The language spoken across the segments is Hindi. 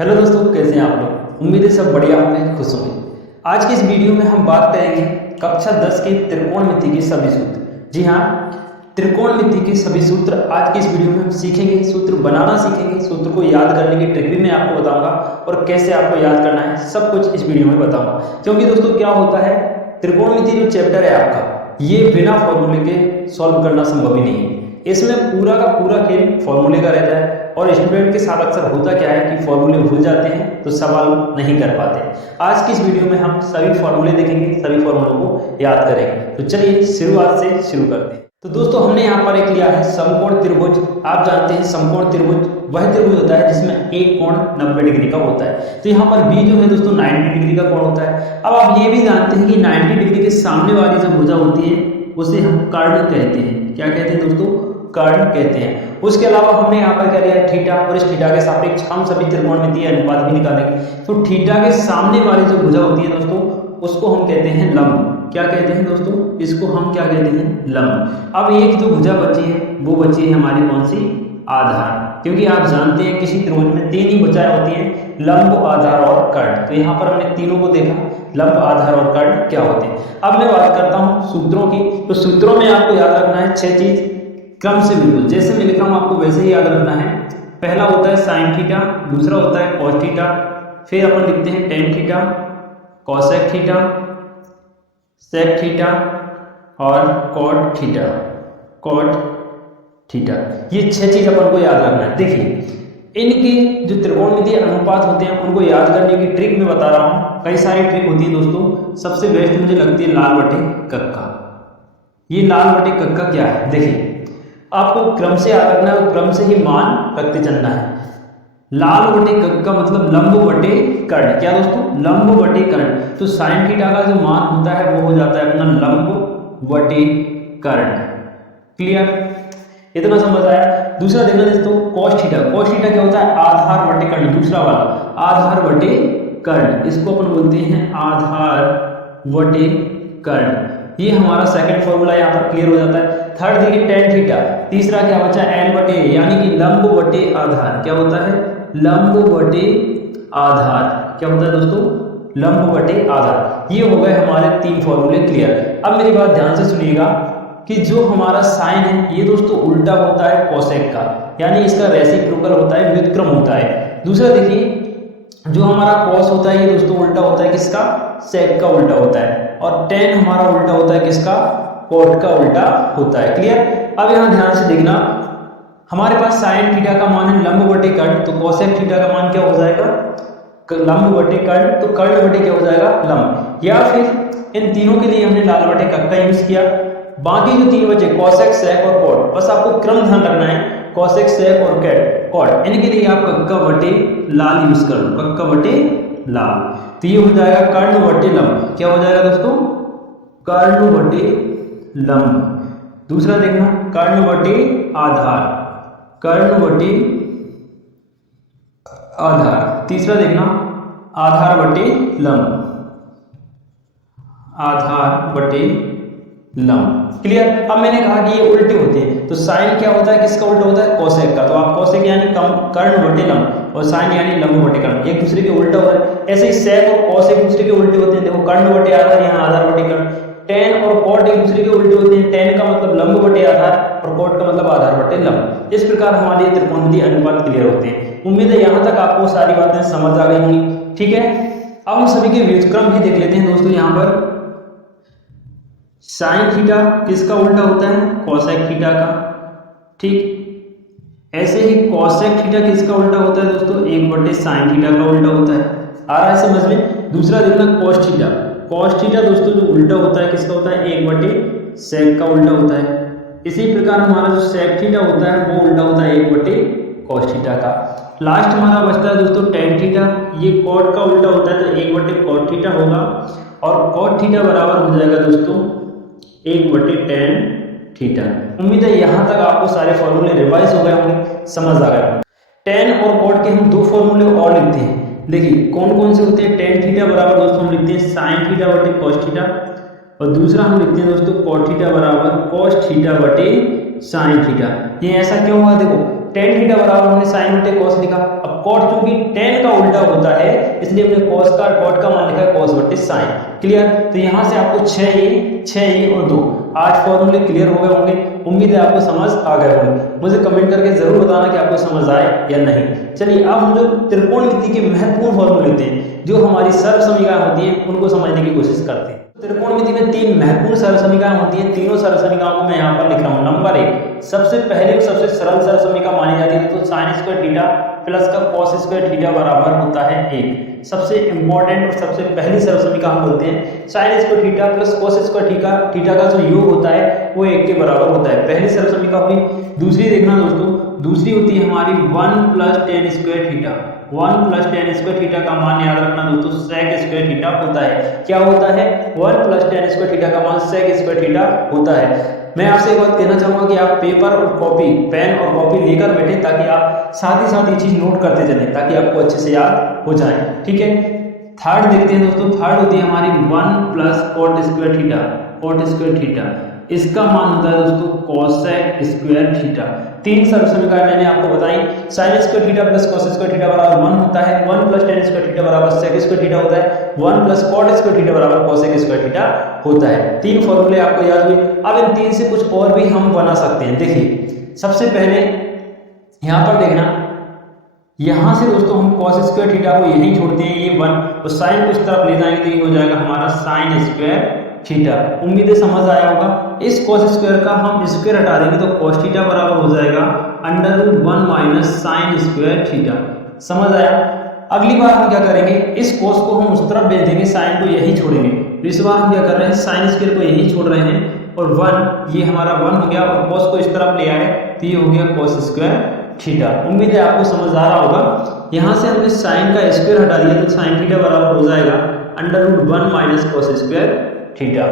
हेलो दोस्तों, कैसे हैं आप लोग। उम्मीद है सब बढ़िया होंगे, खुश होंगे। आज की इस वीडियो में हम बात करेंगे कक्षा 10 के त्रिकोणमिति के सभी सूत्र। जी हाँ, त्रिकोणमिति के सभी सूत्र आज की इस वीडियो में हम सीखेंगे। सूत्र बनाना सीखेंगे, सूत्र को याद करने की ट्रिक भी मैं आपको बताऊंगा और कैसे आपको याद करना है सब कुछ इस वीडियो में बताऊंगा। क्योंकि दोस्तों क्या होता है, त्रिकोणमिति जो चैप्टर है आपका, ये बिना फॉर्मूले के सॉल्व करना संभव ही नहीं है। इसमें पूरा का पूरा खेल फॉर्मूले का रहता है और स्टूडेंट के साथ अक्सर होता क्या है कि फॉर्मूले भूल जाते हैं तो सवाल नहीं कर पाते। आज की इस वीडियो में हम सभी फॉर्मूले देखेंगे, सभी फॉर्मूलों को याद करेंगे। तो चलिए शुरुआत से शुरू करते हैं। तो दोस्तों हमने यहाँ पर एक लिया है समकोण त्रिभुज। आप जानते हैं समकोण त्रिभुज वह त्रिभुज होता है जिसमें एक कोण 90 डिग्री का होता है। तो यहाँ पर बी जो है दोस्तों 90 डिग्री का कोण होता है। अब आप ये भी जानते हैं कि 90 डिग्री के सामने वाली जो भुजा होती है उसे हम कर्ण कहते हैं। क्या कहते हैं दोस्तों? कर्ण कहते हैं। उसके अलावा हमने यहाँ पर क्या लिया है, थीटा, और इस थीटा के सापेक्ष हम सभी त्रिकोणमितीय अनुपात भी निकालेंगे। तो थीटा के सामने वाली जो भुजा होती है दोस्तों उसको हम कहते हैं लंब। क्या कहते हैं दोस्तों? इसको हम क्या कहते हैं? लंब। अब एक जो भुजा बची है वो बची है हमारी कौन सी? आधार। क्योंकि आप जानते हैं किसी त्रिभुज में तीन ही भुजाएं होती हैं, लंब, आधार और कर्ण। तो यहाँ पर हमने तीनों को देखा, लंब, आधार और कर्ण क्या होते हैं। अब मैं बात करता हूँ सूत्रों की। तो सूत्रों में आपको याद रखना है 6 चीज क्रम से, बिल्कुल जैसे मैं लिख रहा हूँ आपको वैसे ही याद रखना है। पहला होता है साइन थीटा, दूसरा होता है कॉस थीटा, फिर अपन लिखते हैं tan theta, cosec theta, sec theta और कॉट थीटा। कॉट थीटा, ये 6 चीज अपन को याद रखना है। देखिए इनके जो त्रिकोणमितीय अनुपात होते हैं उनको याद करने की ट्रिक मैं बता रहा हूँ। कई सारी ट्रिक होती है दोस्तों, सबसे बेस्ट मुझे लगती है लाल बटे कक्का। ये लाल बटे कक्का क्या है? देखिए आपको क्रम से याद रखना है, क्रम से ही मान रखते चलना है। लाल बटे कक्का मतलब लंब बटे कर्ण। क्या दोस्तों? लंब बटे कर्ण। तो साइन थीटा का जो मान होता है वो हो जाता है अपना लंब बटे कर्ण। क्लियर? इतना समझ आया। दूसरा देखना दोस्तों कॉस थीटा। कॉस थीटा क्या होता है? आधार बटे कर्ण। दूसरा वाला आधार बटे कर्ण, इसको अपन बोलते हैं आधार बटे कर्ण। ये हमारा सेकंड फॉर्मूला यहाँ पर क्लियर हो जाता है। थर्ड देखिए टेन थीटा। तीसरा क्या बचा? एन बटे, यानी कि लंब बटे आधार। क्या होता है? लंब बटे आधार। क्या होता है दोस्तों? लंब बटे आधार। ये हो गए हमारे 3 फॉर्मूले क्लियर। अब मेरी बात ध्यान से सुनिएगा कि जो हमारा साइन है ये दोस्तों उल्टा होता है कोसेक का, यानी इसका रेसिप्रोकल होता है, व्युत्क्रम होता है। दूसरा देखिए जो हमारा कॉस होता है ये दोस्तों उल्टा होता है किसका? सेक का उल्टा होता है। और टेन हमारा उल्टा होता है किसका? कॉट का उल्टा होता है। क्लियर? अब यहाँ ध्यान से देखना, हमारे पास साइन थीटा का मान है लंब बटे कर्ण, तो कोसेक थीटा का मान क्या हो जाएगा? लंब बटे कर्ण, तो कर्ण बटे क्या हो जाएगा? लंब। या फिर इन तीनों के लिए हमने लाल बटे कक्का यूज किया। बाकी जो 3 बचे कोसेक, सेक और कॉट, बस आपको क्रम ध्यान रखना है। कोसेक, सेक और कॉट, इनके लिए आप कक्का बटे लाल यूज कर लो। कक्का बटे लाल, तो ये हो जाएगा कर्ण बटे लंब। क्या हो जाएगा दोस्तों? कर्ण बटे लंब। दूसरा देखना कर्ण बटे आधार, कर्ण बटे आधार। तीसरा देखना आधार बटे लंब, आधार बटे लंब। क्लियर? अब मैंने कहा कि ये उल्टे होते हैं, तो साइन क्या होता है? किसका उल्टा होता है? कोसेक का। तो आप कोसेक यानी कर्ण बटे लंब और साइन यानी लंब बटे कर्ण, एक दूसरे के उल्टा हो रहा है। ऐसे ही सेक और कॉस एक दूसरे के उल्टे होते हैं। देखो कर्ण बटे आधार, यहाँ आधार बटे कर्ण। टेन और कॉट एक दूसरे के उल्टे होते हैं। टेन का मतलब लंब बटे आधार और कॉट का मतलब आधार बटे लंब। इस प्रकार हमारे त्रिकोणमितीय अनुपात क्लियर होते हैं। उम्मीद है यहाँ तक आपको सारी बातें समझ आ गई होंगी। ठीक है, अब हम सभी के व्युत्क्रम भी देख लेते हैं दोस्तों। यहाँ पर साइन थीटा किसका उल्टा होता है? कोसेक थीटा का। ठीक, ऐसे ही कोसेक थीटा किसका उल्टा होता है दोस्तों? 1 बटे साइन थीटा का उल्टा होता है। आ रहा है समझ में? दूसरा देखना कॉस थीटा। कॉस थीटा दोस्तों जो उल्टा होता है किसका होता है? 1 बटे सेक का उल्टा होता है। इसी प्रकार हमारा जो सेक थीटा होता है वो उल्टा होता है 1 बटे कॉस थीटा का। लास्ट हमारा बचता है दोस्तों टेन थीटा, ये कॉट का उल्टा होता है तो 1 बटे कॉट थीटा होगा। और कॉट थीटा बराबर हो जाएगा दोस्तों 1 बटे टेन थीटा। उम्मीद है यहाँ तक आपको सारे फॉर्मूले रिवाइज हो गए होंगे, समझ आ गए। टेन और कॉट के हम 2 फॉर्मूले और लिखते हैं। देखिए कौन कौन से होते हैं? टेन थीटा बराबर दोस्तों हम लिखते हैं साइन थीटा बटे कॉस थीटा, और दूसरा हम लिखते हैं दोस्तों कॉट थीटा बराबर कॉस थीटा बटे साइन थीटा। ये ऐसा क्यों हुआ? देखो tan थीटा बराबर हमने sin बटे cos लिखा। अब cot चूंकि tan का उल्टा होता है इसलिए हमने cos का cot का मान लिखा है cos बटे sin। क्लियर? तो यहाँ से आपको 6a और 2 8 फॉर्मूले क्लियर हो गए होंगे। उम्मीद है आपको समझ आ गए होंगे। मुझे कमेंट करके जरूर बताना कि आपको समझ आए या नहीं। चलिए अब हम जो त्रिकोणमिति के महत्वपूर्ण फॉर्मूले थे, जो हमारी सरल समीकरण होती है, उनको समझने की कोशिश करते हैं। त्रिकोणमिति में 3 महत्वपूर्ण सरल समीकरण होती है। तीनों सरल समीकरणों को मैं यहाँ पर लिख रहा हूँ। नंबर 1, सबसे पहले और सबसे सरल सरल समीकरण मानी जाती है तो sin स्क्वायर थीटा प्लस का cos स्क्वायर थीटा बराबर होता है 1। सबसे इंपॉर्टेंट और सबसे पहली सरल समीकरण हम बोलते हैं sin square theta plus cos square theta का जो योग होता है वो 1 के बराबर होता है। पहली सरल समीकरण हुई। दूसरी देखना दोस्तों, दूसरी होती है हमारी 1 plus tan square theta. 1 plus tan square theta का मान याद रखना दोस्तों sec स्क्वायर थीटा होता है। क्या होता है? 1 प्लस tan स्क्वायर थीटा का मान sec स्क्वायर थीटा होता है। मैं आपसे एक बात कहना चाहूंगा कि आप पेपर और कॉपी, पेन और कॉपी लेकर बैठे ताकि आप साथ ही ये चीज नोट करते चलें ताकि आपको अच्छे से याद हो जाए। ठीक है, थर्ड देखते हैं दोस्तों। थर्ड होती है हमारी 1 plus cot square theta, cot square theta. इसका मान होता है दोस्तों cosec स्क्वायर थीटा। 3 सरल समीकरण मैंने आपको बताई। sin square theta plus cos square theta बराबर 1 होता है। 1 प्लस tan स्क्वायर थीटा बराबर sec स्क्वायर थीटा होता है। 1 प्लस cot स्क्वायर थीटा बराबर cosec स्क्वायर थीटा होता है। 3 फॉर्मूले आपको याद हुए। अब इन 3 से कुछ और भी हम बना सकते हैं। देखिए, सबसे पहले यहाँ पर देखना, यहाँ से दोस्तों हम cos स्क्वायर थीटा को यहीं छोड़ते हैं, ये 1, और sin को इस तरफ ले जाएंगे तो ये हो जाएगा हमारा sin स्क्वायर थीटा। उम्मीद है समझ आया होगा। इस cos स्क्वायर का हम स्क्वायर हटा देंगे तो cos थीटा बराबर हो जाएगा √1 माइनस sin स्क्वायर थीटा। समझ आया? अगली बार हम क्या करेंगे, इस cos को हम उस तरफ भेज देंगे, sin को यही छोड़ेंगे। तो इस बार हम क्या कर रहे हैं, sin स्क्वायर को यही छोड़ रहे हैं और 1, ये हमारा 1 हो गया और cos को इस तरफ ले आए तो ये हो गया cos स्क्वायर थीटा। उम्मीद है आपको समझ आ रहा होगा। यहाँ से हमने sin का स्क्वायर हटा दिया तो sin थीटा बराबर हो जाएगा √1 माइनस cos स्क्वायर थीटा।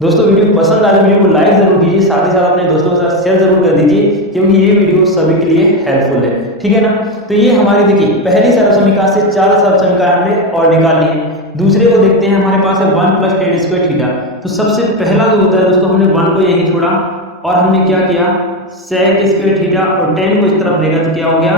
दोस्तों वीडियो पसंद आए वीडियो को लाइक जरूर कीजिए, साथ ही साथ अपने दोस्तों के साथ शेयर जरूर कर दीजिए क्योंकि ये वीडियो सभी के लिए हेल्पफुल है। ठीक है ना? तो ये हमारी देखिए पहली सरल समीकरण से 4 सरल समीकरण हमने और निकाल लिए। दूसरे को देखते हैं, हमारे पास है 1 प्लस tan स्क्वायर थीटा। तो सबसे पहला जो होता है दोस्तों, हमने 1 को यही छोड़ा और हमने क्या किया, sec स्क्वायर थीटा और tan को इस तरफ लेगा तो क्या हो गया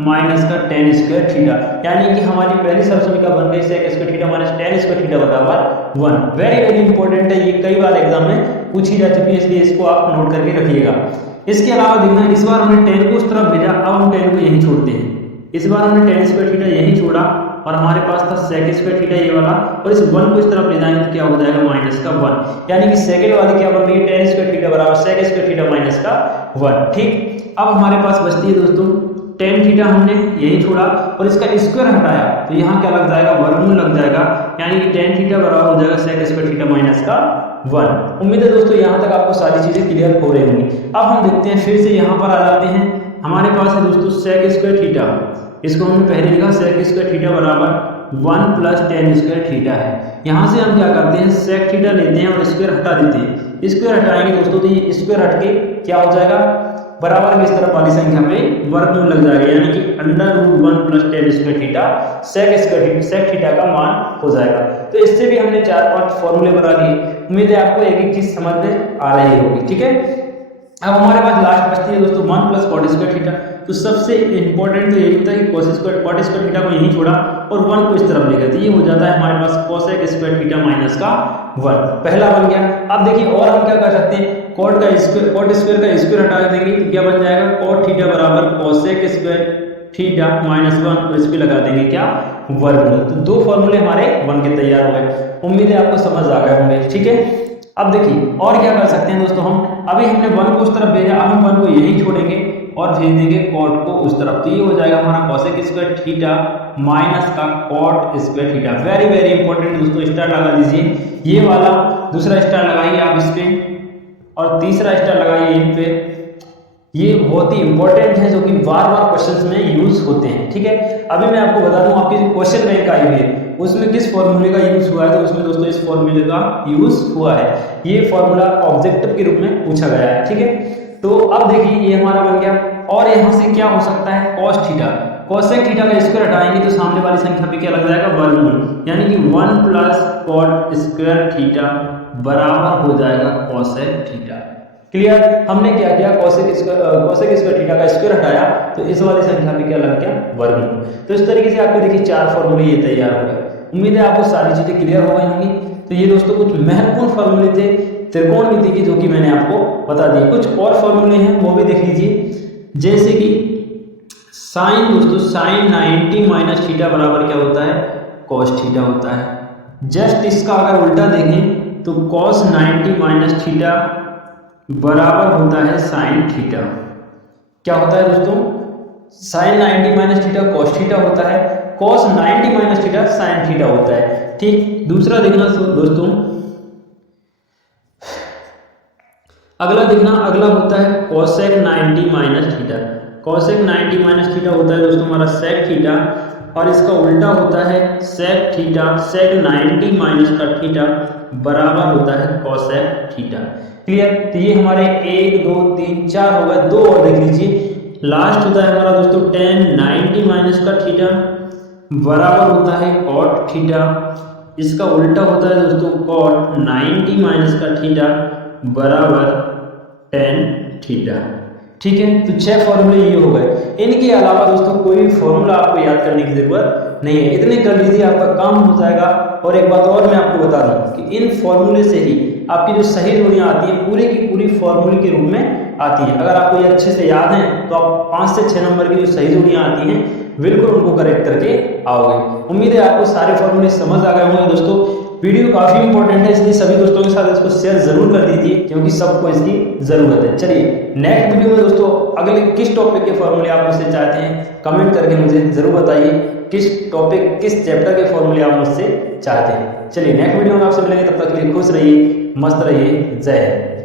माइनस का tan स्क्वायर थीटा। यानी कि हमारी पहली सरल समीकरण बन गई sec square theta minus tan square theta बराबर 1। वेरी वेरी इंपॉर्टेंट है, ये कई बार एग्जाम में पूछी जा चुकी है, इसलिए इसको आप नोट करके रखिएगा। इसके अलावा देखना, इस बार हमने tan को उस तरफ भेजा, अब हम tan को यहीं छोड़ते हैं। इस बार हमने tan स्क्वायर थीटा यहीं छोड़ा और हमारे पास था sec स्क्वायर थीटा ये वाला, और इस 1 को इस तरफ ले जाएंगे तो क्या हो जाएगा माइनस का 1। यानी कि सेकंड वाली क्या बन रही है, tan स्क्वायर थीटा बराबर sec स्क्वायर थीटा माइनस का 1। ठीक, अब हमारे पास बचती है दोस्तों tan थीटा, हमने यही छोड़ा और इसका स्क्वायर हटाया तो यहाँ क्या लग जाएगा, वर्गमूल लग जाएगा। यानी कि tan थीटा बराबर हो जाएगा sec स्क्वायर थीटा माइनस का 1। उम्मीद है दोस्तों यहाँ तक आपको सारी चीजें क्लियर हो रही होंगी। अब हम देखते हैं, फिर से यहाँ पर आ जाते हैं। हमारे पास है दोस्तों sec स्क्वायर थीटा, इसको हमने पहले लिखा sec स्क्वायर थीटा बराबर 1 प्लस tan स्क्वायर थीटा है। यहाँ से हम क्या करते हैं, sec थीटा लेते हैं और स्क्वायर हटा देते हैं। स्क्वायर हटाएंगे दोस्तों तो ये स्क्वायर हट के क्या हो जाएगा, बराबर की इस तरफ वाली संख्या में वर्गमूल लग जाएगा। यानी कि √1 plus tan square theta sec theta का मान हो जाएगा। तो इससे भी हमने 4-5 फॉर्मूले बना लिए। उम्मीद है आपको एक एक चीज समझ में आ रही होगी। ठीक है, अब हमारे पास लास्ट बचती है दोस्तों 1 प्लस cot स्क्वायर थीटा। तो सबसे इंपॉर्टेंट तो यही होता है कि cot स्क्वायर थीटा को यहीं छोड़ा और 1 को इस तरफ ले गए तो ये हो जाता है हमारे पास cosec स्क्वायर थीटा माइनस का 1। पहला बन गया। अब देखिए और हम क्या कर सकते हैं, cot स्क्वायर का स्क्वायर हटा देंगे तो क्या बन जाएगा, cot थीटा बराबर cosec स्क्वायर थीटा माइनस 1, और इस पे लगा देंगे क्या, वर्गमूल। तो 2 फॉर्मूले हमारे बन के तैयार हो गए। उम्मीद है आपको समझ आ गए होंगे। ठीक है, अब देखिए और क्या कर सकते हैं दोस्तों, हम अभी हमने 1 को उस तरफ भेजा, अब हम 1 को यही छोड़ेंगे और भेज देंगे cot को उस तरफ। तो ये हो जाएगा हमारा cosec स्क्वायर थीटा माइनस का cot square theta. Very very important दोस्तों, स्टार लगा दीजिए। ये वाला दूसरा स्टार लगाइए आप इस पे और तीसरा स्टार लगाइए इन पे। ये बहुत ही इंपॉर्टेंट है जो कि बार बार क्वेश्चंस में यूज होते हैं। ठीक है, अभी मैं आपको बता दूं आपकी क्वेश्चन बैंक आई हुई है उसमें किस फॉर्मूले का यूज हुआ है। तो उसमें दोस्तों इस फॉर्मूले का यूज हुआ है। ये फॉर्मूला ऑब्जेक्टिव के रूप में पूछा गया है। ठीक है, तो अब देखिए ये हमारा बन गया और यहाँ से क्या हो सकता है, cos थीटा। cosec थीटा का स्क्वायर हटाएंगे तो सामने वाली संख्या पे क्या लग जाएगा, वर्गमूल। यानी कि 1 प्लस cot स्क्वायर थीटा बराबर हो जाएगा cosec थीटा। क्लियर। हमने क्या किया, कोसेक स्क्वायर थीटा का स्क्वायर हटाया तो इस वाली संख्या पे क्या लग गया, वर्गमूल। तो इस तरीके से आपके देखिए 4 फॉर्मूले ये तैयार हो गए। उम्मीद है आपको सारी चीजें क्लियर हो गई होंगी। तो ये दोस्तों कुछ महत्वपूर्ण फॉर्मूले थे त्रिकोणमिति की, जो कि मैंने आपको बता दिए। कुछ और फॉर्मूले हैं वो भी देख लीजिए, जैसे कि साइन, दोस्तों साइन 90 माइनस थीटा बराबर क्या होता है, कॉस थीटा होता है। जस्ट इसका अगर उल्टा देखें तो कॉस 90 माइनस थीटा बराबर होता है साइन थीटा। क्या होता है दोस्तों, sine 90 minus theta cos theta होता है, cos 90 minus theta sine theta होता है। ठीक, दूसरा देखना दोस्तों, अगला होता है cosec 90 minus theta. Cosec 90 minus theta होता है दोस्तों हमारा सेक थीटा, और इसका उल्टा होता है सेक थीटा। सेक 90 माइनस का थीटा बराबर होता है कोसेक थीटा। क्लियर। तो ये हमारे 1 2 3 4 हो गए। दो और देख लीजिए, लास्ट होता है हमारा दोस्तों tan 90 माइनस का थीटा बराबर होता है कॉट थीटा। इसका उल्टा होता है दोस्तों कॉट 90 माइनस का थीटा बराबर tan थीटा। ठीक है, तो 6 फॉर्मूले ये हो गए। इनके अलावा दोस्तों कोई भी फॉर्मूला आपको याद करने की जरूरत नहीं है, इतने कर लीजिए आपका काम हो जाएगा। और एक बात और मैं आपको बता दूं कि इन फॉर्मूले से ही आपकी जो सही जोड़ियां आती हैं पूरी की पूरी फॉर्मूले के रूप में आती हैं। अगर आपको ये अच्छे से याद है तो आप 5 से 6 नंबर की जो सही जोड़ियां आती हैं बिल्कुल उनको करेक्ट करके आओगे। उम्मीद है आपको सारे फॉर्मूले समझ आ गए होंगे। दोस्तों वीडियो काफी इंपॉर्टेंट है, इसलिए सभी दोस्तों के साथ इसको शेयर जरूर कर दीजिए, क्योंकि सबको इसकी जरूरत है। चलिए नेक्स्ट वीडियो में दोस्तों अगले किस टॉपिक के फॉर्मूले आप मुझसे चाहते हैं कमेंट करके मुझे जरूर बताइए, किस टॉपिक किस चैप्टर के फॉर्मूले आप मुझसे चाहते हैं। चलिए नेक्स्ट वीडियो में आपसे मिलेंगे, तब तक के लिए खुश रहिए, मस्त रहिए, जय हिंद।